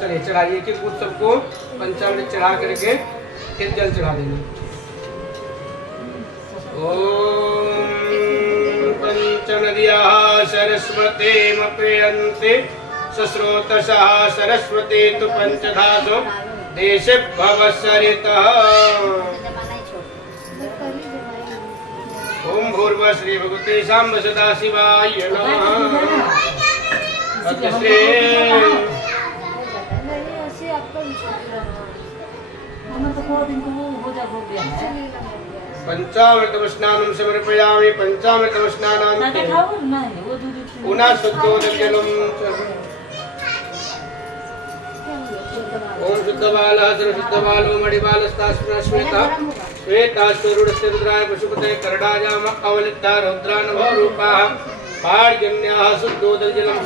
चलिए चढ़ाइए कि कुछ सबको पंचामृत चढ़ा करके फिर जल चढ़ा देंगे। ओम पंचनद्याः सरस्वतीमप्रियन्ते सस्रोतसः सरस्वती तु पंचधासु देशे भवसरितः। ओम भूर्भुवः श्री भगवते साम्ब सदाशिवाय नमः। पंचामृतम स्नानं समर्पयामि। पंचामृतम स्नानान्ते पुनः शुद्धोदकजलं। ओम शुद्धबालः सर्वशुद्धबालो मणिबालस्तास्मिन् श्वेतः श्वेताश्वरूढस्य रुद्राय पशुपतये करडायाम अवलिप्ता रौद्रानभरूपाः पार्जन्याः शुद्धोदकजलं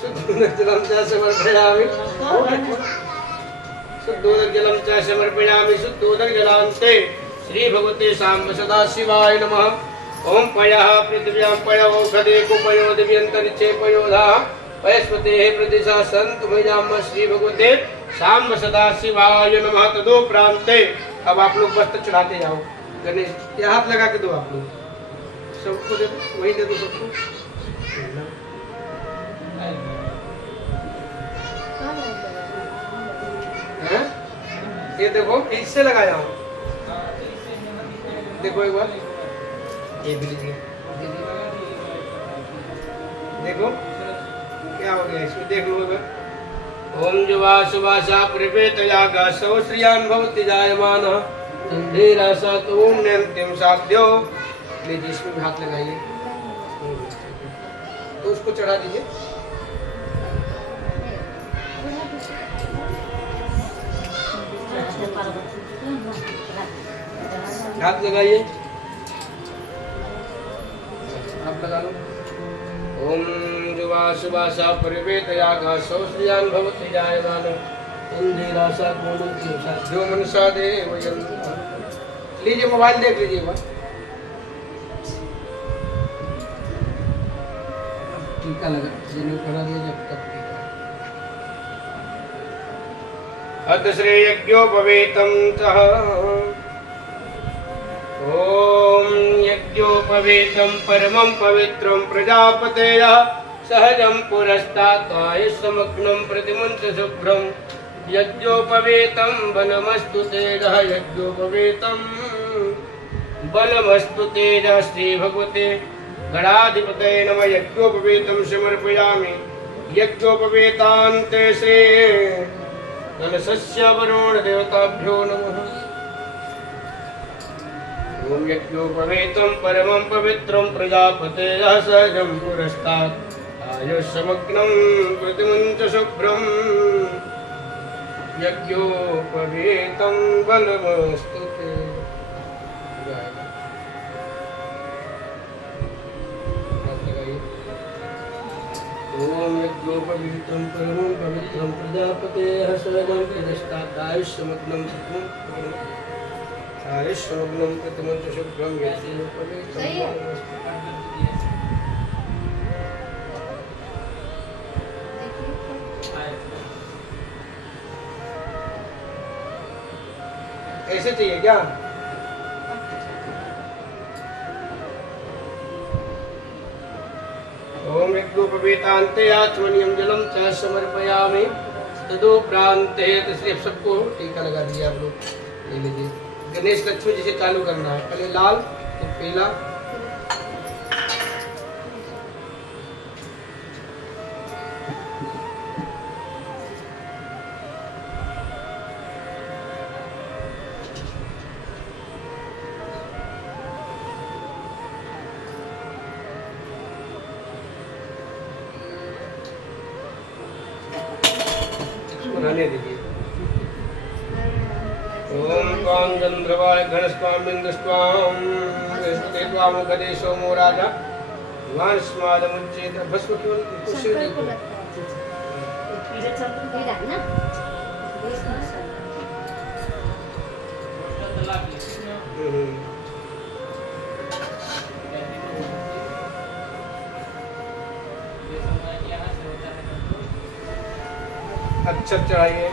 शुद्धोदकजलं च समर्पयामि। शुद्धोदकजलं च समर्पयामि। शुद्धोदकजलान्ते श्री भगवते साम्ब सदाशिवाय नमः। ओम पयः पृथिव्यां पय औषधे कुपयो दिव्यन्तरिक्षे पयोधाः वयस्पतेः प्रदिशा सन्तु मय्याम श्री भगवते साम्ब सदाशिवाय नमः। तदोपरान्ते अब आप लोग वस्त्र चढ़ाते जाओ। गणेश ये हाथ लगा के दो, आप लोग सबको दे दो, वही दे दो सबको। ये देखो इससे लगाया हूँ, देखो एक बार ये भी लीजिए। देखो क्या हो गया इसमें, देख लो एक बार। ओम जुवा सुवासा प्रवेतयागा सौ श्रियान भवति जायमानः तन्धेरासा तोम नयन्त्यं साध्यो। लीजिए इसमें भी हाथ लगाइए, तो उसको चढ़ा दीजिए। हाथ लगाइए, आप लगा लो। ओम जुवा सुवासा परिवेतयागा सौ श्रियान भवति जायमानः तन्धेरासा तोम साध्यो मनसा देव। लीजिए मोबाइल देख लीजिए एक बार। टीका लगा जरूर करा दिया जब तक टीका। अत श्रेयज्ञोपवेतं चः। ओम यज्ञोपवेतं परमं पवित्रं प्रजापतेयः सहजं पुरस्तात् आयुष्समग्नं प्रतिमुञ्च शुभ्रं। यज्ञोपवेतं बलमस्तु तेजः। यज्ञोपवेतं बलमस्तु तेजः। श्री भगवते गणाधिपतये नमः। यज्ञोपवेतं समर्पयामि। यज्ञोपवेतान्ते श्री गणसस्य वरुण देवताभ्यो नमः। ओम यज्ञोपवेतं परमं पवित्रं प्रजापतेयः सहजं पुरस्तात् आयुष्समग्नं प्रतिमुञ्च शुभ्रं। यज्ञोपवेतं बलमस्तु ओम यज्ञोपवीतं परमं पवित्रं प्रजापतेयः सहजं पुरस्तात् आयुष्समग्नं प्रतिमुञ्च शुभ्रं। ऐसे चाहिए क्या? ओम यज्ञोपवीतान्ते आचमनीयं जलं च समर्पयामि। तदोपरान्ते सिर्फ सबको टीका लगा दिया आप लोग। ले लीजिए। गणेश लक्ष्मी जिसे चालू करना है, पहले लाल फिर पीला। रहने दीजिए। ओम त्वां चंद्रवाय गणस्वामिन्द्रस्त्वां बृहस्पति त्वामुखदे सोमो राजा वानस्मादमुच्चेत। भस्म केवल कुर्सी देखो। अक्षत चढ़ाइए।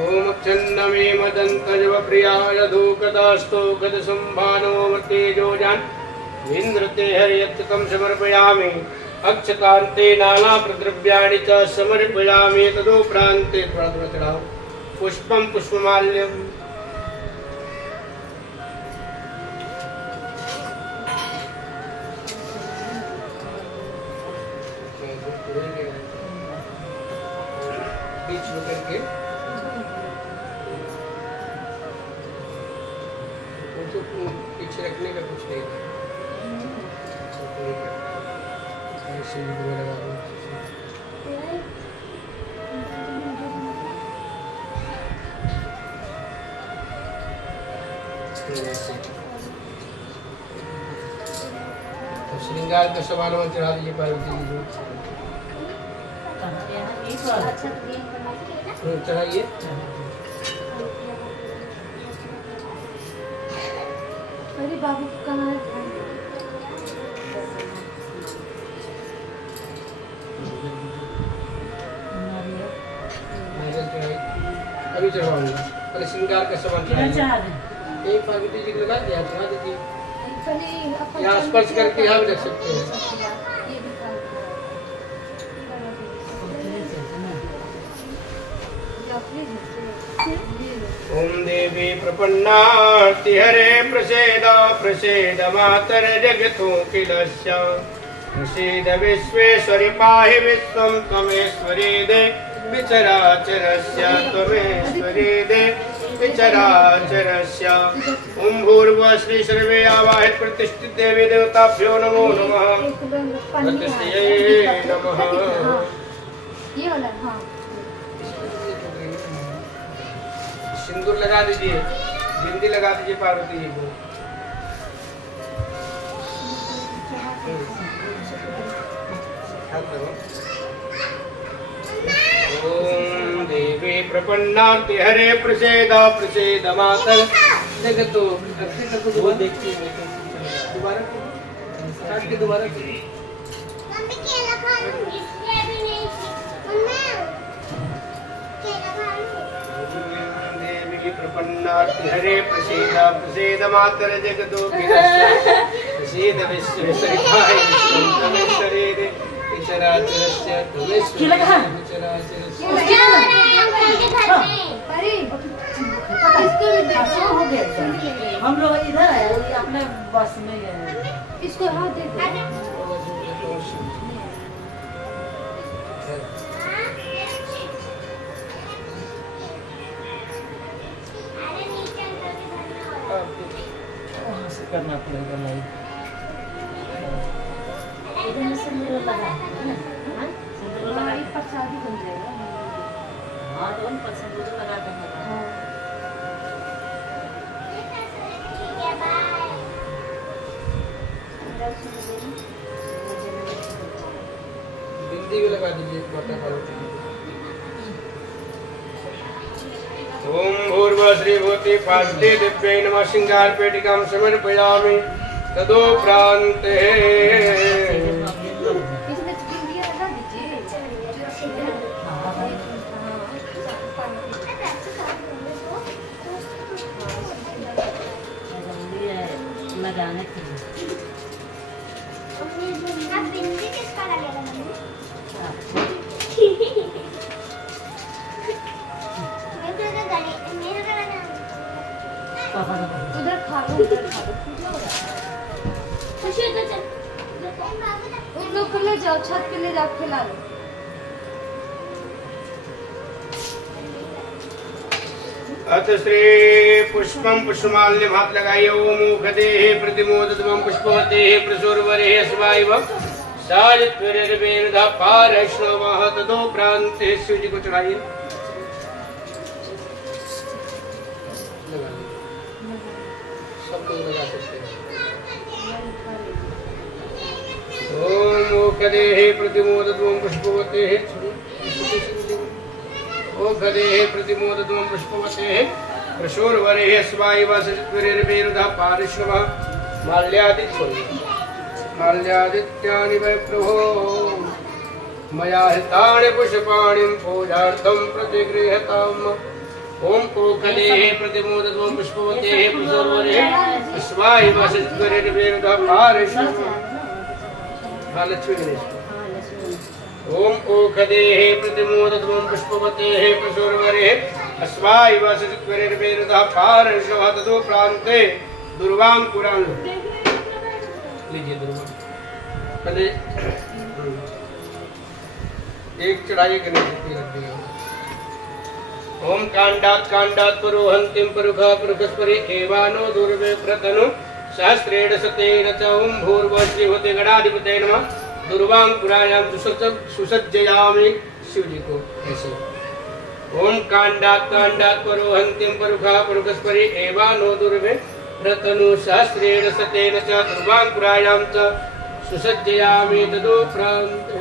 ओम चन्नमे मदंतजव प्रियाय धूकदास्तो गद संभानो तेजोजान इंद्रते हरियत्तकं समर्पयामि। अक्षतान्ते नाना प्रद्रव्याणि च समर्पयामि। तदोपरान्ते थोड़ा थोड़ा चढ़ाओ पुष्पम पुष्पमाल्यम। बीच में करके तो पीछे रखने का कुछ नहीं ऐसे ही लगा दो। तो श्रृंगार का सवाल में चढ़ा दीजिए पार्वती जी को चढ़ाइए। अरे बाबू कहाँ है? अभी चढ़वाऊंगा। पहले श्रृंगार का सामान चढ़ाइए। एक पार्वती जी को लगा दिया, चढ़ा दीजिए। यहाँ स्पर्श करके यहाँ भी रख सकते हैं। ओम देवी प्रपन्नार्ति हरे प्रसेद प्रसेद मातर जगतोऽखिलस्य प्रसीद विश्वेश्वरि पाहि विश्वं त्वमेश्वरी दे विचराचरस्य त्वमेश्वरी दे विचराचरस्य। ओम भूर्भुवः श्री सर्वे आवाहित प्रतिष्ठित देवी देवताभ्यो नमो नमः। प्रतिष्ठिये नमः। ये वाला हाँ। सिंदूर लगा दीजिए, बिंदी लगा दीजिए पार्वती जी को। ओम देवी प्रपन्नार्ति हरे प्रसेद प्रसेद मातर जगतो। वो देखिए दोबारा काट के दोबारा प्रपन्नार्ति हरे प्रसीद प्रसीद मातर जगदोऽखिलस्य प्रसीद विश्वेश्वरि पाहि विश्वं त्वमेश्वरी दे विचराचरस्य त्वमेश्वरी विचराचरस्य। हम लोग इधर है अपने बस में गए। इसको हाथ दे दो। करना पड़ेगा नहीं। इधर में सिंदूर लगा है ना? सिंदूर लगा एक प्रसाद ही बन जाएगा। हाँ तो उन पर सिंदूर लगा देंगे। बिंदी भी लगा दीजिए माता पार्वती जी। ओम भूर्भुवः श्री भूति फास्ते दिव्यै नमः। श्रृंगार पेटिकां समर्पयामि। तदोपरान्ते इसमें बिंदियाँ लगा दीजिए। लगाने के लिए बिंदी किसका लगेगा मम्मी? उधर खा लो, उधर खा लो। उन लोग को ले जाओ, छत पे ले जाओ, खिला लो। अथ श्री पुष्पम पुष्पमाल्यम हाथ लगाइए। ओम मुखदेः प्रतिमोदध्वं पुष्पवतेः प्रसुरवरेः स्वाइव सायत्वरिर्वेणधा पारैष्णवः। तदोपरान्ते शिव जी को चढ़ाइए। सब लोग लगा सकते हैं। ओम मुखदेः प्रतिमोदध्वं पुष्पवतेः ओघदेः प्रतिमोदध्वं पुष्पवतेः प्रशोरवरेः स्वाइव सचित्वरिर्वेणुधा पारिष्णवः। माल्यादित्यानि वै प्रभो मया हितानि पुष्पाणि पूजार्थं प्रतिगृह्यताम्। ओम ओखलेः प्रतिमोदध्वं पुष्पवतेः प्रसर्वरेः अस्वाय वसस्वरेर्वेदः पारेषु लक्ष्मी गणेश। ओम ओखलेः प्रतिमोदध्वं पुष्पवतेः प्रसर्वरेः अस्वाय वसस्वरेर्वेदः पारेषु तदुपरान्ते दुर्वांकुरान् लीजिए दुर्वां पहले एक चढ़ाई गणेश की रख दिया। ओम कांडात् परोहंतिम परुखा परुखस्परि एवानो दुर्वे प्रतनु सहस्रेण शतेन च ओम भूर्भुवः श्रीभूते गणाधिपते नमः। दुर्वांकुरायां सुसज्जयामि शिव जी को ऐसे। ओम कांडात् परोहंतिम परुखा परुखस्परि एवानो दुर्वे प्रतनु सहस्रेण शतेन च दुर्वांकुरायां च सुसज्जयामि तदुपरान्ते।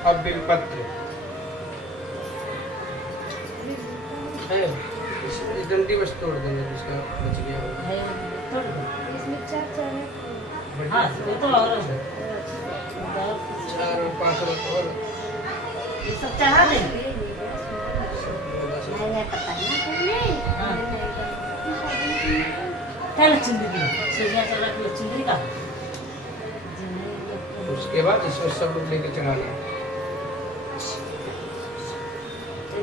अब बिलपत्र है, इस डंडी बस तोड़ देंगे जिसका बच गया होगा। इसमें चार चार है। हाँ वो तो और 4 और 5 और ये सब चढ़ा देंगे। नहीं पता है हाँ चल चुंदरी सीढ़ियाँ चढ़ा के चुंदरी का उसके बाद इसमें सब लोग लेके चढ़ाना।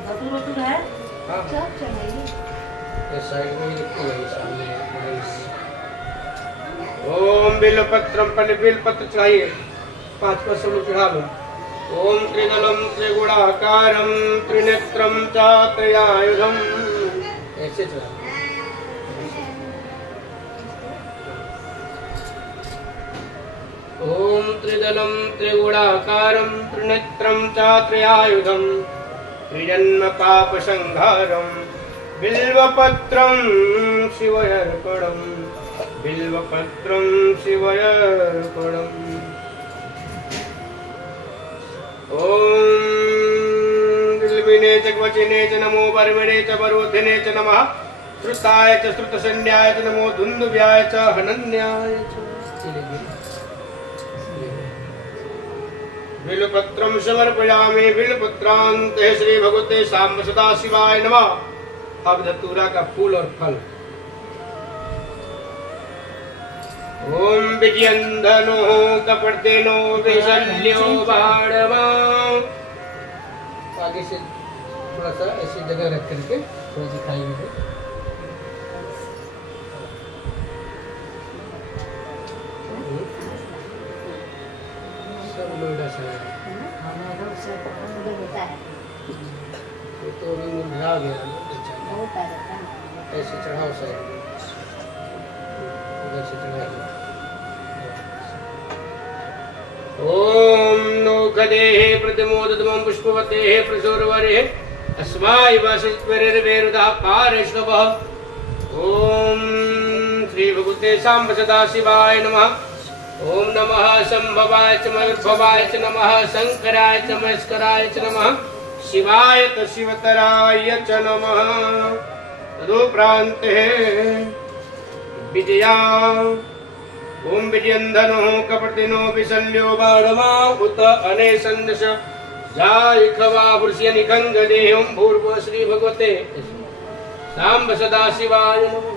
भटूर भटूर है। हाँ सब चढ़ाइए। ये साइड में ही रखी है सामने। ओम बिलपत्रम पहले बिलपत्र चाहिए 5 सब लोग चढ़ा लो। ओम त्रिदलम त्रिगुणाकारम त्रिनेत्रम चात्रयायुधम ऐसे चढ़ा। ओम त्रिदलम त्रिगुणाकारम त्रिनेत्रम चात्रयायुधम त्रिजन्म पाप संहारम बिल्वपत्रं शिवयर्पणम् बिल्वपत्रं शिवयर्पणम्। ओम बिल्विने च वचने च नमो वर्मणे च वरोधिने च नमः। श्रुताय च श्रुतसंज्ञाय च नमो धुन्धुव्याय च हनन्याय च। बिल्वपत्रं समर्पयामि बिल्वपत्रान्ते श्री भगवते सांब सदा शिवाय नमः। अब धतूरा का फूल और फल। ओम विजयंधनो कपड़तेनो विशल्यो बाणमा। आगे से थोड़ा सा ऐसी जगह रख करके थोड़ा दिखाई मुझे। सब नोएडा से है। वो तो अभी मुरझा गया ना। ऐसे चढ़ाओ साइड में, उधर से चढ़ाइए। ओम नौकदेः प्रतिमोदध्वं पुष्पवतेः प्रसुरवरेः अस्माय वसस्वरेर्वेरुदः पारेष्वः। ओम श्री भगवते सांब सदा शिवाय नमः। ओम नमः संभवाय च मयूरभवाय च नमः। शंकराय च महेश्वराय च नमः। शिवाय च शिवतराय च नमः। तदुपरान्ते विजया। ओम विजयंधनो कपटिनो विशल्यो बाणमा उत अनेसन्दश जायखवा वृष्यनिखङ्गदेहं भूर्भुवः श्री भगवते सांब सदा शिवाय नमः।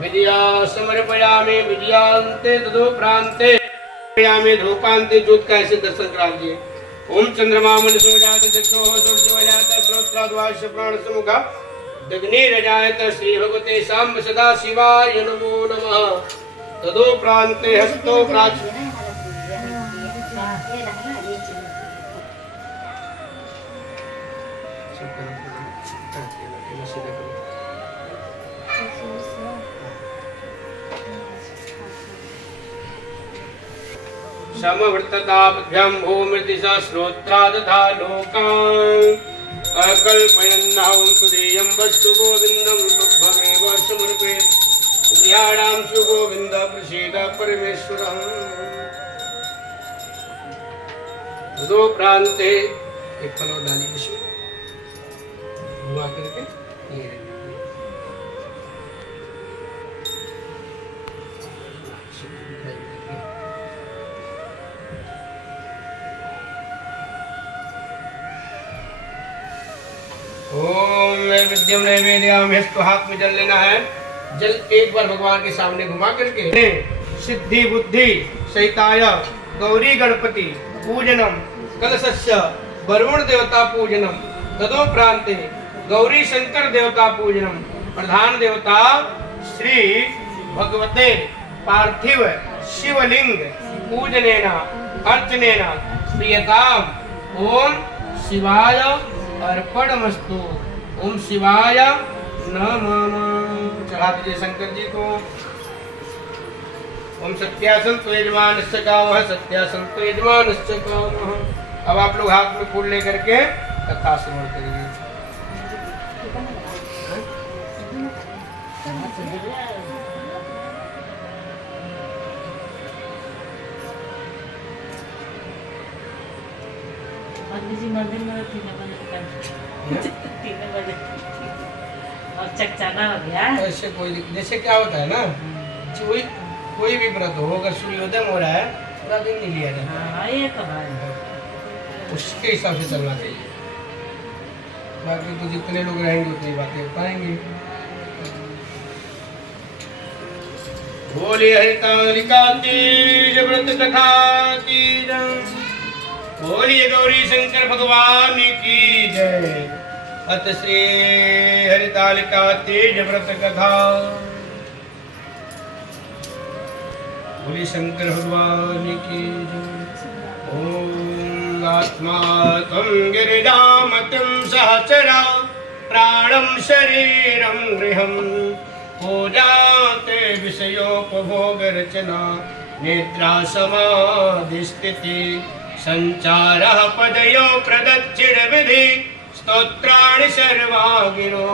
विजया समर्पयामि विजयान्ते तदुपरान्ते समर्पयामि धूपान्ते। ज्योत का ऐसे दर्शन करा दीजिए। ओम चंद्रमा मनसोजात चक्षुः सूर्यवजात श्रोत्राद्वाश्य प्राणसमुखा दग्निरजायत श्री भगवते सांब सदा शिवाय नमो नमः। तदुपरान्ते हस्तो प्राच। समवर्तताभ्यां भूमिर्दिशा श्रोत्रादधा लोकान् अकल्पयन्नाहं सुदेयं वस्तु गोविन्दं तुभ्यमेव समर्पये। गृहाणां सुगोविन्द प्रसीद परमेश्वरः। तदुपरान्ते एक फल और डालिए इसमें धुआं करके ये ओम नैवेद्यम नैवेद्यम, इसको हाथ में जल लेना है। जल एक बार भगवान के सामने घुमा करके सिद्धि बुद्धि सहिताय गौरी गणपति पूजनम कलशस्य वरुण देवता पूजनम तदो प्रांते गौरी शंकर देवता पूजनम प्रधान देवता श्री भगवते पार्थिव शिवलिंग पूजनेना अर्चनेना प्रियताम। ओम शिवाय अर्पणमस्तु। ओम शिवाय नमः। चढ़ा दीजिए शंकर जी को। ओम सत्यासंतो यजमानस्य कामः सत्यासंतो यजमानस्य कामः। अब आप लोग हाथ में फूल लेकर के कथा श्रवण करिए। जी मंदिर में 3 बजे और चकचाना हो गया। ऐसे कोई जैसे क्या होता है ना, कोई भी व्रत हो, अगर सूर्योदय हो रहा है पूरा दिन नहीं लिया जाता। हाँ ये तो है, उसके हिसाब से चलना चाहिए। बाकी तो जितने लोग रहेंगे उतनी बातें हो पाएंगे। बोले हरितालिका तीज व्रत कथा तीज। बोलिए गौरी शंकर भगवान की जय। अत श्री हरितालिका तीज व्रत कथा। बोलिए शंकर भगवान की जय। ओम आत्मा त्वं गिरिजामतिं सहचरा प्राणं शरीरं गृहं पूजाते विषयोपभोग रचना निद्रा समाधि स्थिति संचारः पदयो प्रदक्षिण विधि स्तोत्राणि सर्वागिनो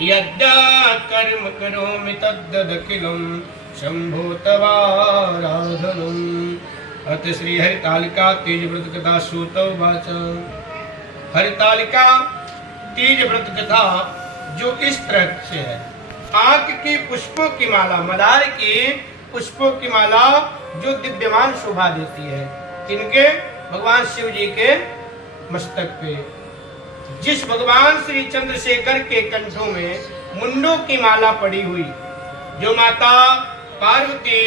यद्यात् कर्म करोमि तद्ददखिलं शंभो तवाराधनम्। अत श्री हरितालिका तीज व्रत कथा श्रुतौ वाच। हरितालिका तीज व्रत कथा जो इस तरह से है। आंख की पुष्पों की माला, मदार की पुष्पों की माला जो दिव्यमान शोभा देती है, किनके? भगवान शिव जी के मस्तक पे। जिस भगवान श्री चंद्रशेखर के कंठों में मुंडों की माला पड़ी हुई, जो माता पार्वती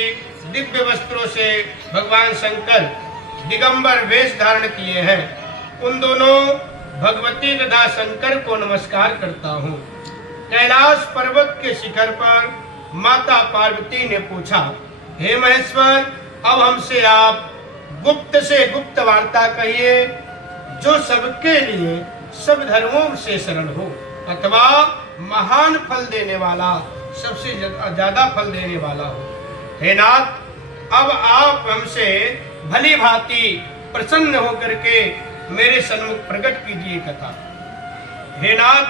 दिव्य वस्त्रों से भगवान शंकर दिगंबर वेश धारण किए हैं, उन दोनों भगवती तथा शंकर को नमस्कार करता हूँ। कैलाश पर्वत के शिखर पर माता पार्वती ने पूछा, हे महेश्वर, अब हमसे आप गुप्त से गुप्त वार्ता कहिए, जो सबके लिए सब धर्मों से सरल हो अथवा महान फल देने वाला, सबसे ज्यादा फल देने वाला हो। हे नाथ, अब आप हमसे भली भांति प्रसन्न होकर के मेरे सन्मुख प्रकट कीजिए कथा। हे नाथ,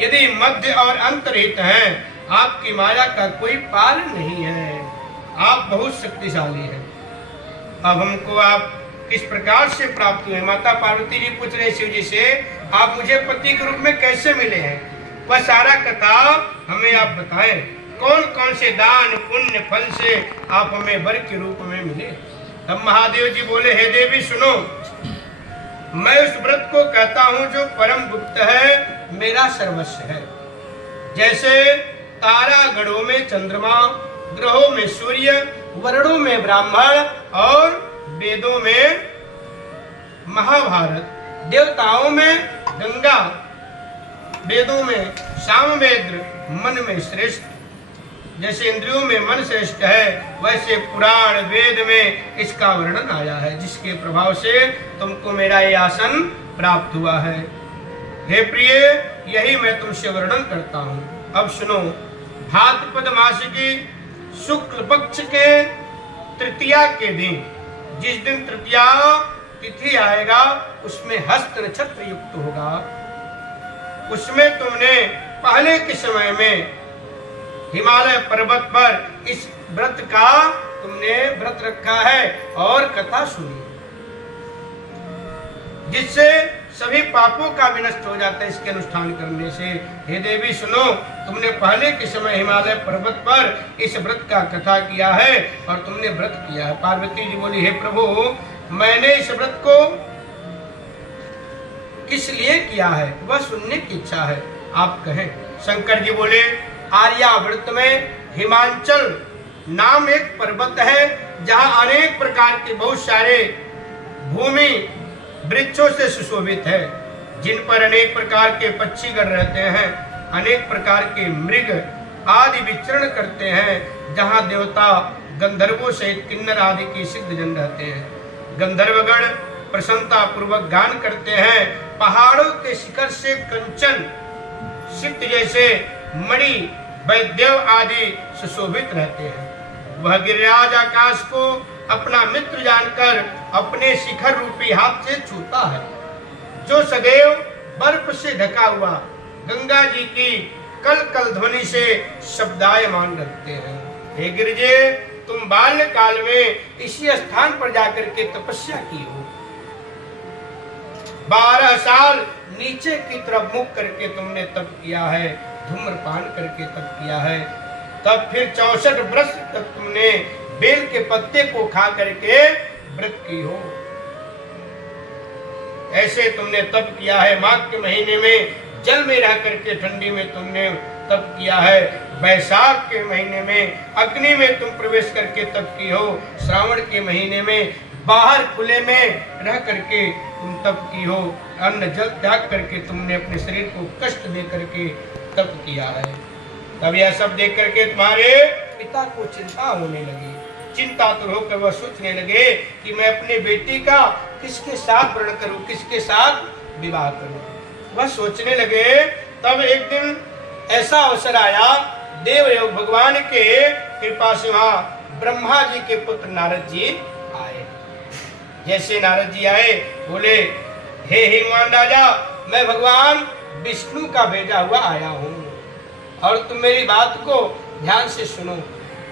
यदि मध्य और अंतरहित हैं, आपकी माया का कोई पार नहीं है, आप बहुत शक्तिशाली हैं। अब हमको आप किस प्रकार से प्राप्त हुए? माता पार्वती जी पूछ रहे शिव जी से, आप मुझे पति के रूप में कैसे मिले हैं? वह सारा कथा हमें आप बताएं। कौन कौन से दान पुण्य फल से आप हमें वर के रूप में मिले? तब महादेव जी बोले, हे देवी सुनो, मैं उस व्रत को कहता हूँ जो परम गुप्त है, मेरा सर्वस्व है। जैसे तारा गणों में चंद्रमा, ग्रहों में सूर्य, वर्णों में ब्राह्मण और वेदों में महाभारत, देवताओं में गंगा, वेदों में सामवेद, मन में श्रेष्ठ। जैसे इंद्रियों में मन श्रेष्ठ है, वैसे पुराण वेद में इसका वर्णन आया है, जिसके प्रभाव से तुमको मेरा ये आसन प्राप्त हुआ है। हे प्रिय, यही मैं तुमसे वर्णन करता हूँ। अब सुनो, भाद्रपद मास की शुक्ल पक्ष के तृतीया के दिन, जिस दिन तृतीया तिथि आएगा, उसमें हस्त नक्षत्र युक्त होगा। उसमें तुमने पहले के समय में हिमालय पर्वत पर इस व्रत का तुमने व्रत रखा है और कथा सुनी, जिससे सभी पापों का विनष्ट हो जाता है इसके अनुष्ठान करने से। हे देवी सुनो, तुमने पहले के समय हिमालय पर्वत पर इस व्रत का कथा किया है और तुमने व्रत किया है। पार्वती जी बोली, हे प्रभु, मैंने इस व्रत को किस लिए किया है वह सुनने की इच्छा है, आप कहें। शंकर जी बोले, आर्यावर्त में हिमांचल नाम एक पर्वत है जहां अनेक प्रकार के बहुत सारे भूमि वृक्षों से सुशोभित है, जिन पर अनेक प्रकार के पक्षीगण रहते हैं, अनेक प्रकार के मृग आदि विचरण करते हैं, जहां देवता गंधर्वों सहित किन्नर आदि की सिद्ध जन रहते हैं। गंधर्वगण प्रसन्नता पूर्वक गान करते हैं। पहाड़ों के शिखर से कंचन सिद्ध जैसे मणि वैद्यव आदि सुशोभित रहते हैं। वह गिरिराज आकाश को अपना मित्र जानकर अपने शिखर रूपी हाथ से छूता है, जो सदैव बर्फ से ढका हुआ गंगा जी की कल कल ध्वनि से शब्दायमान रखते हैं। हे गिरिजे, तुम बाल्यकाल में इसी स्थान पर जाकर के तपस्या की हो। 12 साल नीचे की तरफ मुख करके तुमने तप किया है, धूम्रपान करके तप किया है। तब फिर 64 वर्ष तक तुमने बेल के पत्ते को खा करके व्रत की हो। ऐसे तुमने तप किया है। माघ के महीने में जल में रह करके ठंडी में तुमने तप किया है। वैशाख के महीने में अग्नि में तुम प्रवेश करके तप की हो। श्रावण के महीने में बाहर खुले में रह करके तुम तप की हो। अन्न जल त्याग करके तुमने अपने शरीर को कष्ट दे करके तप किया है। तब यह सब देख करके तुम्हारे पिता को चिंता होने लगी। चिंता तो होकर वह सोचने लगे कि मैं अपने बेटी का किसके साथ वर्ण करूं, किसके साथ विवाह करूं। वह सोचने लगे। तब एक दिन ऐसा अवसर आया, देवयोग भगवान के कृपा से वहां ब्रह्मा जी के पुत्र नारद जी आए। जैसे नारद जी आए, बोले, हे हिमवान राजा, मैं भगवान विष्णु का भेजा हुआ आया हूँ और तुम मेरी बात को ध्यान से सुनो।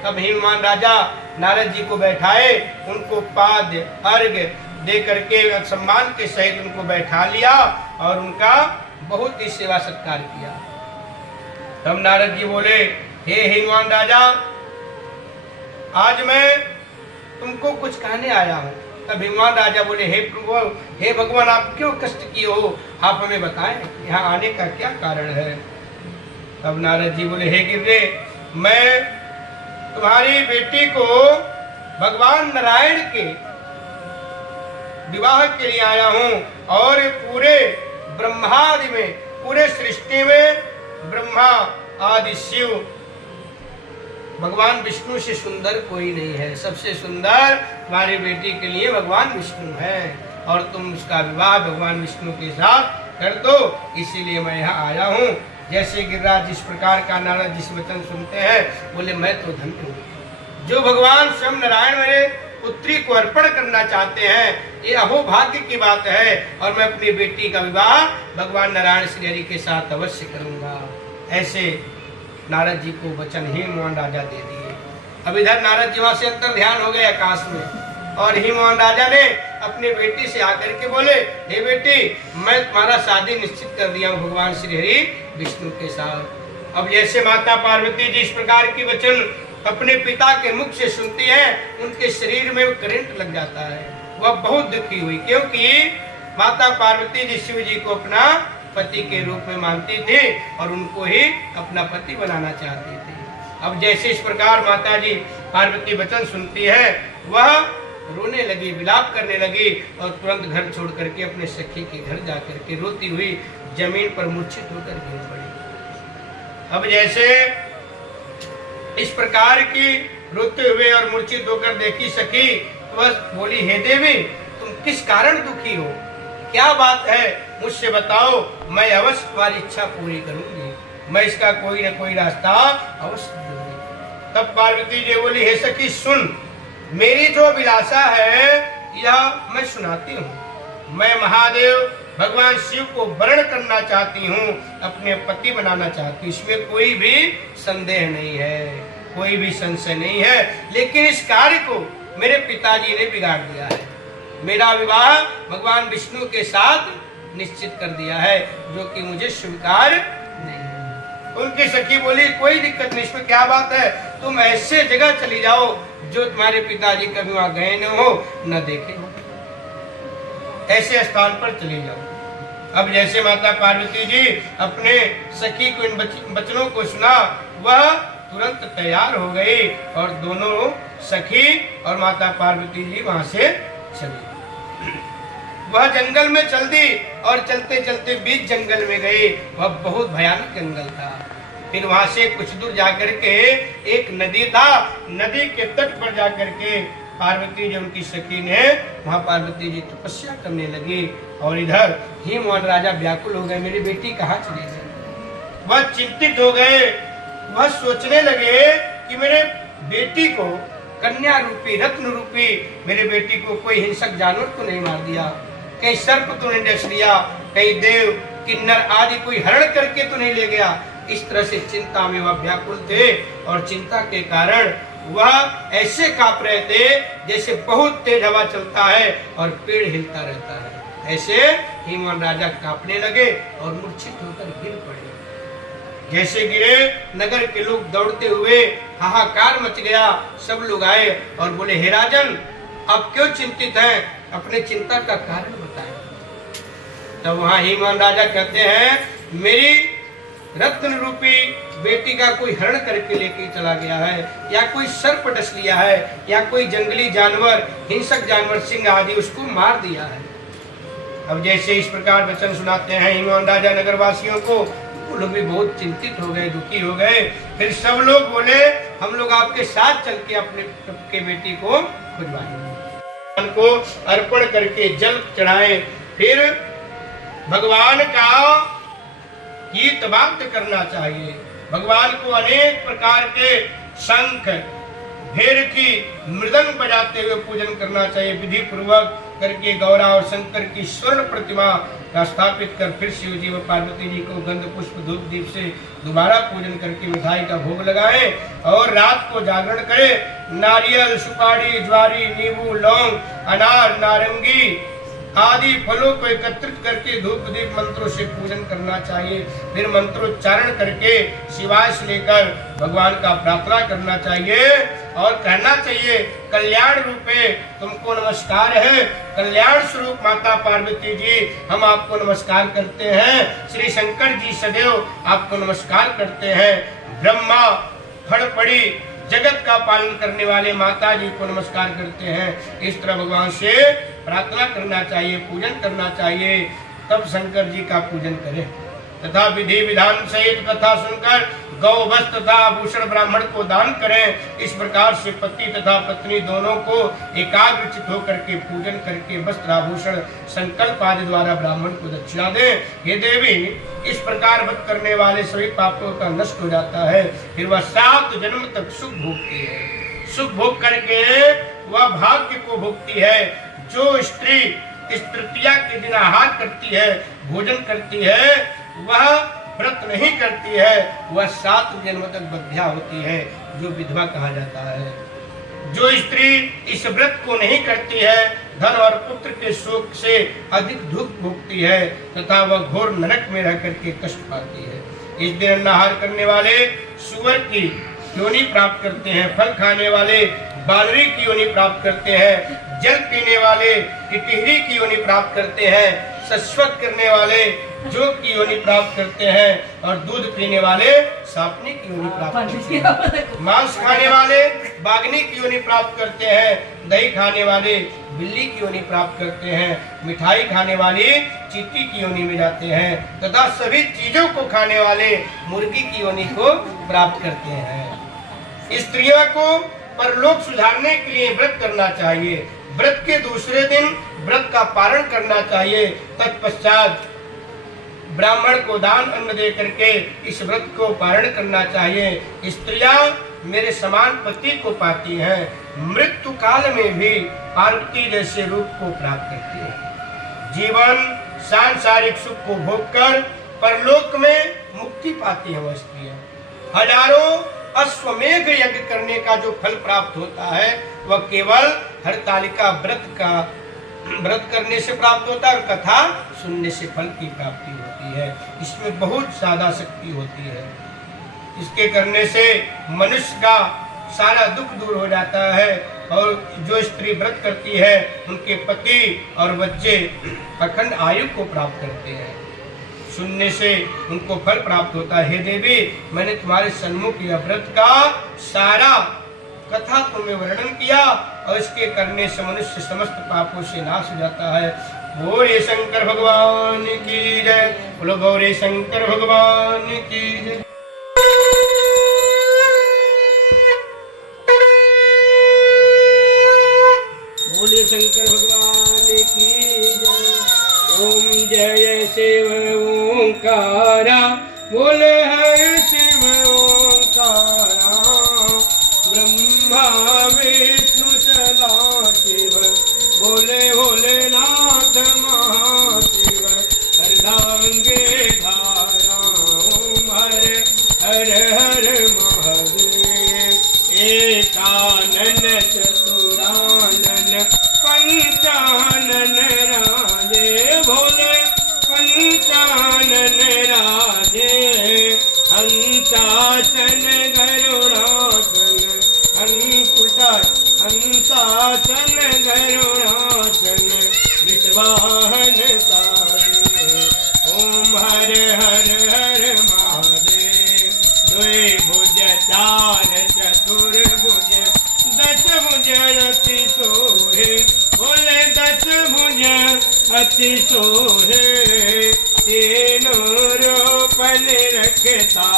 तब हिमवान राजा नारद जी को बैठाए, उनको पाद अर्घ दे करके सम्मान के सहित उनको बैठा लिया और उनका बहुत ही सेवा सत्कार किया। तब नारद जी बोले, हे हिमवान राजा, आज मैं तुमको कुछ कहने आया हूँ। तब हिमवान राजा बोले, हे प्रभु, हे भगवान, आप क्यों कष्ट किए हो, आप हमें बताएं, यहाँ आने का क्या कारण है। तब नारद जी बोले, हे गिरिजे, मैं तुम्हारी बेटी को भगवान नारायण के विवाह के लिए आया हूँ और पूरे ब्रह्मादि में, पूरे सृष्टि में ब्रह्मा आदि शिव भगवान विष्णु से सुंदर कोई नहीं है। सबसे सुंदर तुम्हारी बेटी के लिए भगवान विष्णु है और तुम उसका विवाह भगवान विष्णु के साथ कर दो, इसीलिए मैं यहाँ आया हूँ। जैसे गिरिराज जिस प्रकार का नारद जिस वचन सुनते हैं, बोले, मैं तो धन्य हूँ। जो भगवान स्वयं नारायण मेरे पुत्री को अर्पण करना चाहते हैं, ये अहोभाग्य की बात है और मैं अपनी बेटी का विवाह भगवान नारायण श्री हरि के साथ अवश्य करूंगा। ऐसे नारद जी को वचन हिमवान राजा दे दिए। अब इधर नारद जी वहां से अंतर ध्यान हो गए आकाश में और हिमवान राजा ने अपनी बेटी से आकर के बोले, हे बेटी, मैं तुम्हारा शादी निश्चित कर दिया हूँ भगवान श्री हरि विष्णु के साथ। अब जैसे माता पार्वती जी इस प्रकार की वचन अपने पिता के मुख से सुनती है, उनके शरीर में करंट लग जाता है। वह बहुत दुखी हुई, क्योंकि माता पार्वती जी शिव जी को अपना पति के रूप में मानती थी और उनको ही अपना पति बनाना चाहती थी। अब जैसे इस प्रकार माता जी पार्वती वचन सुनती है, वह रोने लगी, विलाप करने लगी और तुरंत घर छोड़ करके अपने सखी के घर जाकर के रोती हुई जमीन पर मूर्छित होकर गिर पड़ी। अब जैसे इस प्रकार की रोते हुए और मूर्छित होकर देखी सखी, तो बस बोली, हे देवी, तुम किस कारण दुखी हो, क्या बात है, मुझसे बताओ, मैं अवश्य तुम्हारी इच्छा पूरी करूंगी, मैं इसका कोई न कोई रास्ता अवश्य दूंगी। तब पार्वती जी बोली, हे सखी सुन, मेरी जो अभिलाषा है यह मैं सुनाती हूँ। मैं महादेव भगवान शिव को वर्ण करना चाहती हूँ, अपने पति बनाना चाहती हूँ, इसमें कोई भी संदेह नहीं है, कोई भी संशय नहीं है। लेकिन इस कार्य को मेरे पिताजी ने बिगाड़ दिया है। मेरा विवाह भगवान विष्णु के साथ निश्चित कर दिया है, जो कि मुझे स्वीकार नहीं है। उनकी सखी बोली कोई दिक्कत नहीं, इसमें क्या बात है, तुम ऐसे जगह चली जाओ जो तुम्हारे पिताजी कभी वहां गए न हो न देखे हो, ऐसे स्थान पर चली जाओ। अब जैसे माता पार्वती जी अपने सखी को इन वचनों को सुना, वह तुरंत तैयार हो गई और दोनों सखी और माता पार्वती जी वहां से चली। वह जंगल में चल दी और चलते चलते बीच जंगल में गई। वह बहुत भयानक जंगल था। फिर वहां से कुछ दूर जाकर के एक नदी था, नदी के तट पर जाकर के पार्वती जी उनकी सखी ने वहां पार्वती जी तपस्या करने लगी। और इधर हिमवान राजा व्याकुल हो गए, मेरी बेटी कहाँ चली गई। वह चिंतित हो गए, वह सोचने लगे कि मेरे बेटी को, कन्या रूपी रत्न रूपी मेरे बेटी को कोई हिंसक जानवर तो नहीं मार दिया, कहीं सर्प तो नहीं डस लिया, कहीं देव किन्नर आदि कोई हरण करके तो नहीं ले गया। इस तरह से चिंता में वह व्याकुल थे और चिंता के कारण वह ऐसे कांप रहे थे जैसे बहुत तेज हवा चलता है और पेड़ हिलता रहता है। ऐसे हिमवान राजा कांपने लगे और मूर्छित होकर गिर पड़े। जैसे गिरे, नगर के लोग दौड़ते हुए, हाहाकार मच गया। सब लोग आए और बोले, हे राजन, आप क्यों चिंतित हैं, अपने चिंता का कारण बताएं। तब वहां हिमवान राजा कहते हैं, मेरी रत्न रूपी बेटी का कोई हरण करके लेके चला गया है, या कोई सर्प डस लिया है, या कोई जंगली जानवर, हिंसक जानवर सिंह आदि उसको मार दिया है। अब जैसे इस प्रकार वचन सुनाते हैं हिमवान राजा नगरवासियों को, वो लोग भी बहुत चिंतित हो गए, दुखी हो गए। फिर सब लोग बोले, हम लोग आपके साथ चल के अपने के बेटी को खुजवाएंगे, उनको अर्पण करके जल चढ़ाएं, फिर भगवान का गीत वाद्य करना चाहिए। भगवान को अनेक प्रकार के शंख, भेरकी, मृदंग बजाते हुए पूजन करना चाहिए। विधि पूर्वक करके गौरा और शंकर की स्वर्ण प्रतिमा का स्थापित कर फिर शिव जी व पार्वती जी को गंध पुष्प धूप दीप से दोबारा पूजन करके मिठाई का भोग लगाएं और रात को जागरण करें। नारियल, सुपारी, ज्वारी, नींबू, लौंग, अनार, नारंगी आदि फलों को एकत्रित करके धूप दीप मंत्रों से पूजन करना चाहिए। फिर मंत्रोच्चारण करके शिवाय से लेकर भगवान का प्रार्थना करना चाहिए और कहना चाहिए, कल्याण रूपे तुमको नमस्कार है, कल्याण स्वरूप माता पार्वती जी हम आपको नमस्कार करते हैं। श्री शंकर जी सदैव आपको नमस्कार करते हैं। ब्रह्मा, फड़पड़ी, जगत का पालन करने वाले माता जी को नमस्कार करते हैं। इस तरह भगवान से प्रार्थना करना चाहिए, पूजन करना चाहिए, तब शंकर जी का पूजन करें। तथा विधि विधान सहित कथा सुनकर गौ वस्त्र तथा आभूषण ब्राह्मण को दान करें। इस प्रकार से पति तथा पत्नी दोनों को एकाग्रचित होकर के पूजन करके वस्त्र आभूषण संकल्प आदि द्वारा ब्राह्मण को दक्षिणा दें। हे देवी, इस प्रकार व्रत करने वाले सभी पापों का नष्ट हो जाता है। फिर वह 7 जन्म तक सुख भोगती है। सुख भोग करके वह भाग्य को भोगती है। जो स्त्री इस तृतीया के दिन आहार करती है, भोजन करती है, वह व्रत नहीं करती है, वह 7 जन्म तक बद्ध्या होती है, जो विधवा कहा जाता है। जो स्त्री इस व्रत को नहीं करती है, धन और पुत्र के शोक से अधिक दुख भोगती है तथा वह घोर नरक में रह करके कष्ट पाती है। इस दिन अन्नाहार करने वाले सुअर की योनि प्राप्त करते हैं, फल खाने वाले बानरी की योनि प्राप्त करते हैं, जल पीने वाले टिटहरी की योनि प्राप्त करते हैं, शश्वत करने वाले जोग की योनि प्राप्त करते हैं और दूध पीने वाले सांपनी की योनि प्राप्त करते हैं। मांस खाने वाले बाघनी की योनि प्राप्त करते हैं, दही खाने वाले बिल्ली की योनि प्राप्त करते हैं, मिठाई खाने वाली चींटी की योनि में जाते हैं तथा सभी चीजों को खाने वाले मुर्गी की योनि को प्राप्त करते हैं। स्त्रियों को परलोक सुधारने के लिए व्रत करना चाहिए। व्रत के दूसरे दिन व्रत का पारण करना चाहिए। तत्पश्चात ब्राह्मण को दान अन्न दे करके इस व्रत को पारण करना चाहिए। स्त्रियां मेरे समान पति को पाती हैं, मृत्यु काल में भी पार्वती जैसे रूप को प्राप्त करती है। जीवन सांसारिक सुख को भोगकर परलोक में मुक्ति पाती है वह स्त्रियां। हजारों अश्वमेघ यज्ञ करने का जो फल प्राप्त होता है, वह केवल हरतालिका व्रत का व्रत करने से प्राप्त होता है और कथा सुनने से फल की प्राप्ति होती है। इसमें बहुत ज्यादा शक्ति होती है। इसके करने से मनुष्य का सारा दुख दूर हो जाता है और जो स्त्री व्रत करती है उनके पति और बच्चे अखंड आयु को प्राप्त करते हैं। सुनने से उनको फल प्राप्त होता है। हे देवी, मैंने तुम्हारे सन्मुख यह व्रत का सारा कथा तुम्हें वर्णन किया और इसके करने से मनुष्य समस्त पापों से नाश हो जाता है। बोले शंकर भगवान की जय। बोलो गौरी शंकर भगवान की जय। बोले शंकर भगवान की जय। ओम जय शिव ओंकारा, बोले हर शिव ओंकारा। ब्रह्मा विष्णु सदा शिव, बोले भोलेनाथ महाशिव। अर्धांगे धारा, हर हर हर महादेव। एकानन चतुरानन पंचानन राजे, भोले पंचानन राजे। हंसासन गरुड़ासन, हंसासन गरुड़ासन। विश्वाहन सारे, ओम हर हर हर महादेव। द्विभुज चार चतुर्भुज, दश भुज अति सोहे, बोले दश भुज अति सोहे। तीनों रूपन रखता,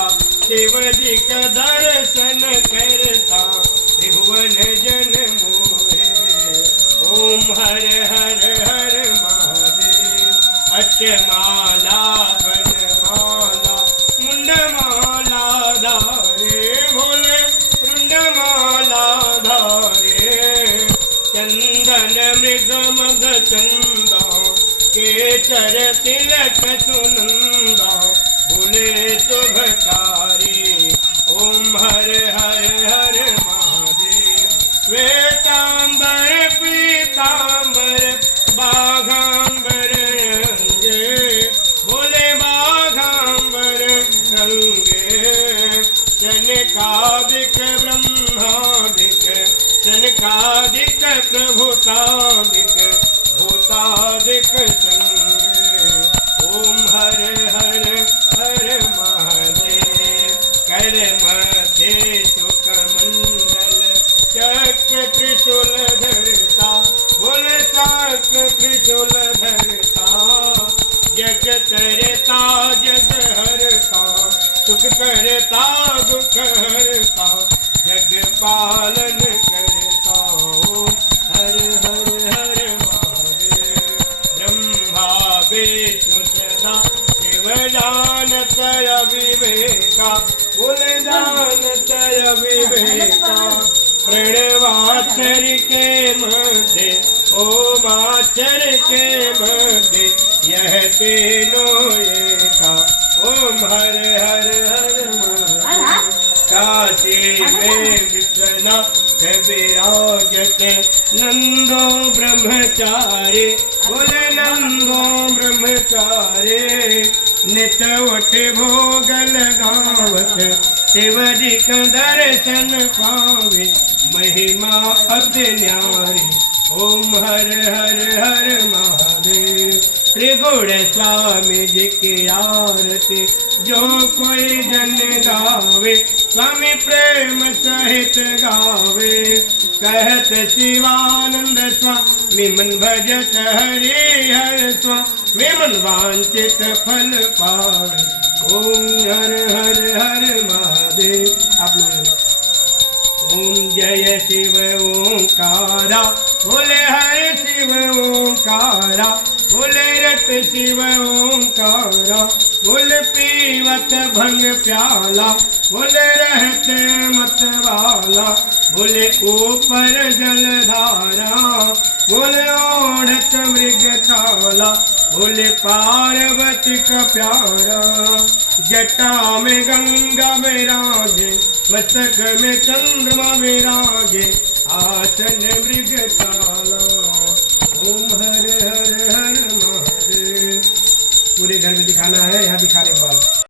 शिव जी का दर्शन करता, त्रिभुवन जन मोहे। ओम हर हर हर महादेव। अष्टमाला वनमाला, मुंडमाला धारे, भोले रुंडमाला धारे। चंदन मृग मग चंदा, केसर तिलक सुनंदा, बोले शुभकारी। ओम हर हर हर महादेव। श्वेतांबर पीतांबर बाघांबर रंगे, बोले बाघांबर रंगे। शनकादिक ब्रह्मादिक, शनकादिक प्रभुतादिक, भूतादिक संगे। ओम हर हर हर महादेव। कर मध्य सुख मंडल, चक्र त्रिशूल धरता, बोले चक्र त्रिशूल धरता। जग करता जग हरता, सुख करता दुख हरता, जग पालन करता। ओम हर हर हर महादेव। ब्रह्मा विष्णु सदा शिव जानत अविवेका, बोले जानत अविवेका। प्रणवाक्षर के मध्य, ओमाक्षर के मध्य, यह तीनों एका। ओम हर हर हर महादेव। काशी में विश्वनाथ विराजत, नंदो ब्रह्मचारी, बोले नंदो ब्रह्मचारी। नित उठ भोग लगावत, शिव जी का दर्शन पावे, महिमा अति न्यारी। ओम हर हर हर महादेव। त्रिगुण स्वामी जी की आरती, जो कोई जन गावे, स्वामी प्रेम सहित गावे। कहत शिवानंद स्वामी मन भजत हरि हर स्वामी, मन वांछित फल पावे। ओम हर हर हर महादेव। आप लोग ओम जय शिव ओंकारा, बोले हर शिव ओंकारा, बोले रट शिव ओंकारा। बोले पीवत भंग प्याला, बोले रहते मत वाला। बोले ऊपर जलधारा, बोले ओढ़त मृग छाला। बोले पार्वती का प्यारा, जटा में गंगा विराजे, मस्तक में चंद्रमा विराजे, आसन मृग छाला। ओम हर हर हर महादेव। पूरे घर में दिखाना है, यहाँ दिखाने के बाद